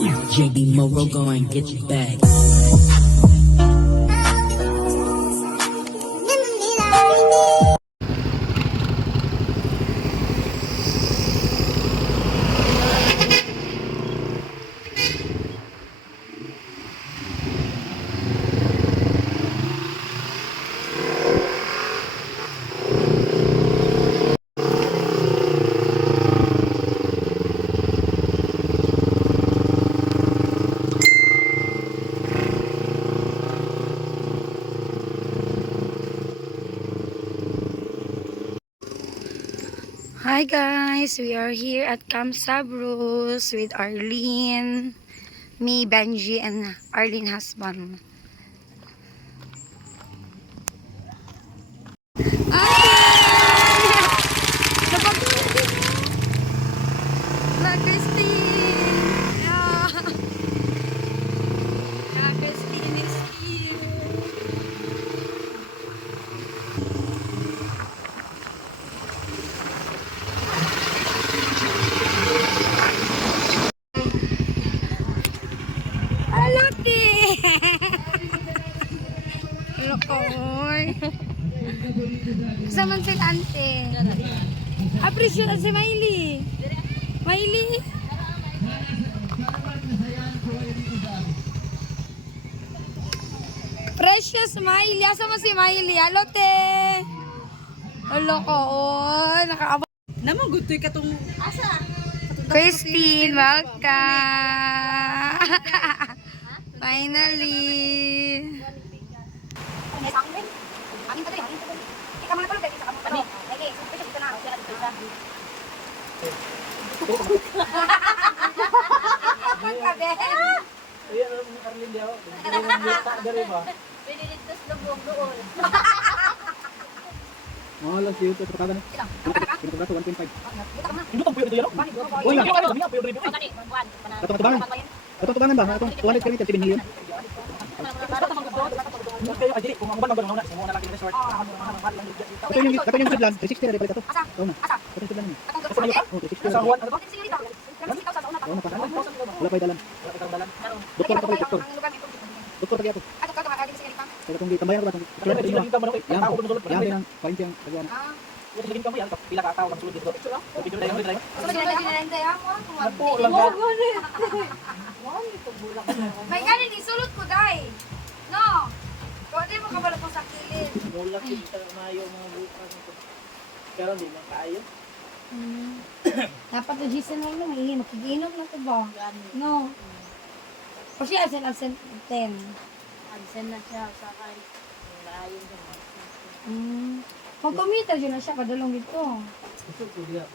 JB Moro, go and get your bag. Hi guys, we are here at Camp Sabrus with Arlene, me, Benji, and Arlene husband. Ate! Napagulog din mo! La Christine! Yeah. La Christine is here. Alaki! Lokoy! Saman si ante. Appreciate si Miley. Miley. Precious Miley. Asa mo si Miley? Halo te. Halo ko. Nakaabot. Naman gutoy ka tong asa. Christine, welcome. Finally. Iya, ni Arlene dia. Tak dari ba? Pinilitos lubong doon. Malas yun ito pagkaga ni. Pinagkaso 1.5. Hindi tong puyo dito yun. Oy, nga kami nga puyo dito. Atong tubangan. Atong tubangan ba? Atong 200 kami 7 million. Kayo ajiri kung ang ban magano na, mo na lang kita short. Kato yung sudlan, 360 na palit ato. Oo na. Kato yung sudlan ni. Oh, 360. Sa huwan ano ba? Oo na pa. Wala pa dalan. Doktor ka pa doktor. Doktor tagi ako. Kaya kung tambayan ko ba? Yan ang paint yung kagyan. Yung sige ka mo yan, pila ka tao ang sulod dito. Video na yun, May ganin isulot ko dai. No. Pwede mo kabalo ko sa kilid. Mula kita mayo mga bukas nito. Pero di na kaayo. Dapat na Jason lang naman, hindi makiginom na ito ba? No. Kasi asin 10. Absent na siya sa kay. Naayon din. Mag-commuter dyan na siya, kadulong dito. Gusto ko diya.